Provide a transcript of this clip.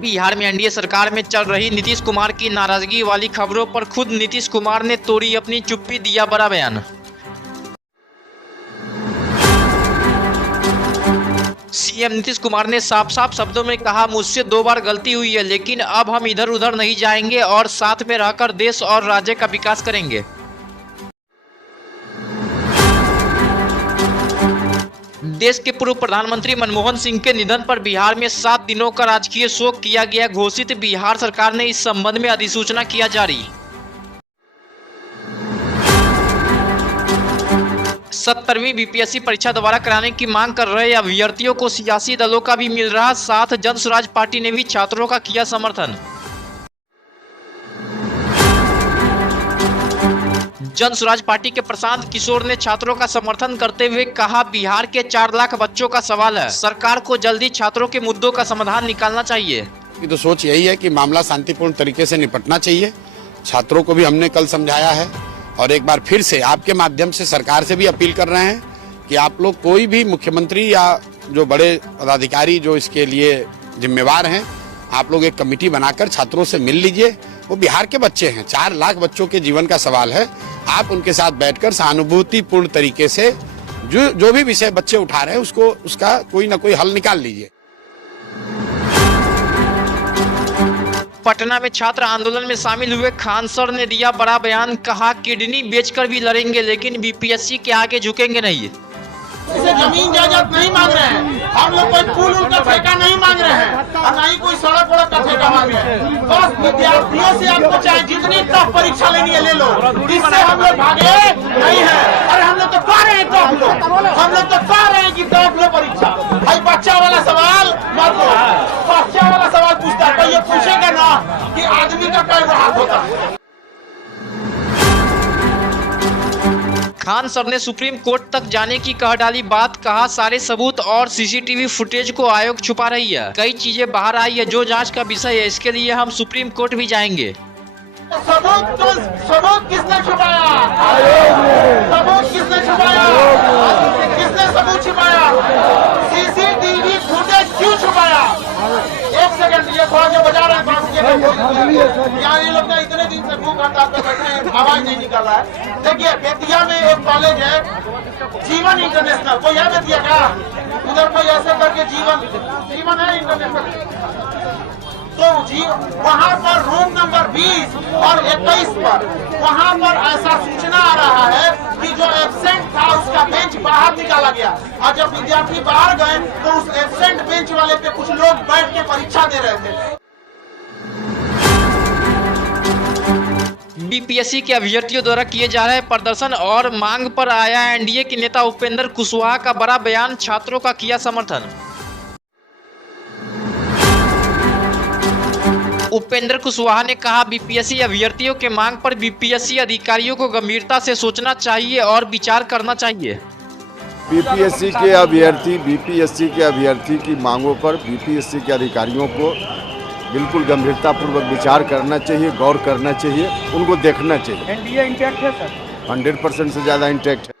बिहार में एनडीए सरकार में चल रही नीतीश कुमार की नाराजगी वाली खबरों पर खुद नीतीश कुमार ने तोड़ी अपनी चुप्पी, दिया बड़ा बयान। सीएम नीतीश कुमार ने साफ साफ शब्दों में कहा, मुझसे 2 बार गलती हुई है, लेकिन अब हम इधर उधर नहीं जाएंगे और साथ में रहकर देश और राज्य का विकास करेंगे। देश के पूर्व प्रधानमंत्री मनमोहन सिंह के निधन पर बिहार में 7 दिनों का राजकीय शोक किया गया घोषित। बिहार सरकार ने इस संबंध में अधिसूचना किया जारी। 70वीं बीपीएससी परीक्षा दोबारा कराने की मांग कर रहे अभ्यर्थियों को सियासी दलों का भी मिल रहा साथ। जन स्वराज पार्टी ने भी छात्रों का किया समर्थन। जन स्वराज पार्टी के प्रशांत किशोर ने छात्रों का समर्थन करते हुए कहा, बिहार के 4 लाख बच्चों का सवाल है, सरकार को जल्दी छात्रों के मुद्दों का समाधान निकालना चाहिए। तो सोच यही है कि मामला शांतिपूर्ण तरीके से निपटना चाहिए। छात्रों को भी हमने कल समझाया है और एक बार फिर से आपके माध्यम से सरकार से भी अपील कर रहे हैं कि आप लोग कोई भी मुख्यमंत्री या जो बड़े पदाधिकारी जो इसके लिए जिम्मेवार हैं, आप लोग एक कमेटी बनाकर छात्रों से मिल लीजिए। वो बिहार के बच्चे हैं, 4 लाख बच्चों के जीवन का सवाल है। आप उनके साथ बैठकर सहानुभूतिपूर्ण तरीके से जो भी विषय बच्चे उठा रहे हैं उसका कोई ना कोई हल निकाल लीजिए। पटना में छात्र आंदोलन में शामिल हुए खान सर ने दिया बड़ा बयान, कहा किडनी बेचकर भी लड़ेंगे लेकिन बीपीएससी के आगे झुकेंगे नहीं। इसे जमीन जायदाद नहीं मांग रहे हैं, हम लोग कोई पुल का ठेका नहीं मांग रहे हैं और ना ही कोई सड़क वड़क का ठेका मांग रहे हैं। बस विद्यार्थियों से आपको चाहे जितनी टफ परीक्षा लेनी है ले लो, इससे हम लोग भागे नहीं है। अरे हम लोग तो पा रहे हैं टफ लो, हम लोग तो पा रहे हैं कि टफ लो परीक्षा। भाई बच्चा वाला सवाल मत लो, बच्चा वाला सवाल पूछता है, तो ये पूछेगा ना कि आदमी का कई हाथ होता है। खान सर ने सुप्रीम कोर्ट तक जाने की कह डाली बात, कहा सारे सबूत और सीसीटीवी फुटेज को आयोग छुपा रही है, कई चीजें बाहर आई है जो जांच का विषय है, इसके लिए हम सुप्रीम कोर्ट भी जाएंगे। सबूत किसने छुपाया? सबूत किसने छुपाया? किसने सबूत छुपाया? सीसीटीवी फुटेज क्यों छुपाया? एक सेकंड, ये थोड़ा जो बजा रहे हैं यार, ये लोग ना इतने दिन से भूख हड़ताल पे बैठे हैं, आवाज नहीं निकल रहा है। देखिए बेतिया में एक कॉलेज है, जीवन इंटरनेशनल, कोई है बेतिया का? उधर कोई ऐसे करके जीवन है इंटरनेशनल, तो वहाँ पर रूम नंबर 20 और 21 पर वहाँ पर ऐसा सूचना आ रहा है कि जो एब्सेंट था उसका बेंच बाहर निकाला गया और जब विद्यार्थी बाहर गए तो उस एब्सेंट बेंच वाले पे कुछ लोग बैठ के परीक्षा दे रहे थे। बीपीएससी के अभ्यर्थियों द्वारा किए जा रहे प्रदर्शन और मांग पर आया एनडीए के नेता उपेंद्र कुशवाहा का बड़ा बयान, छात्रों का किया समर्थन। उपेंद्र कुशवाहा ने कहा, बीपीएससी अभ्यर्थियों के मांग पर बीपीएससी अधिकारियों को गंभीरता से सोचना चाहिए और विचार करना चाहिए। बीपीएससी के अभ्यर्थी की मांगों पर बीपीएससी के अधिकारियों को बिल्कुल गंभीरता पूर्वक विचार करना चाहिए, गौर करना चाहिए, उनको देखना चाहिए। एनडीए इंटैक्ट है सर, 100% से ज़्यादा इंटैक्ट है।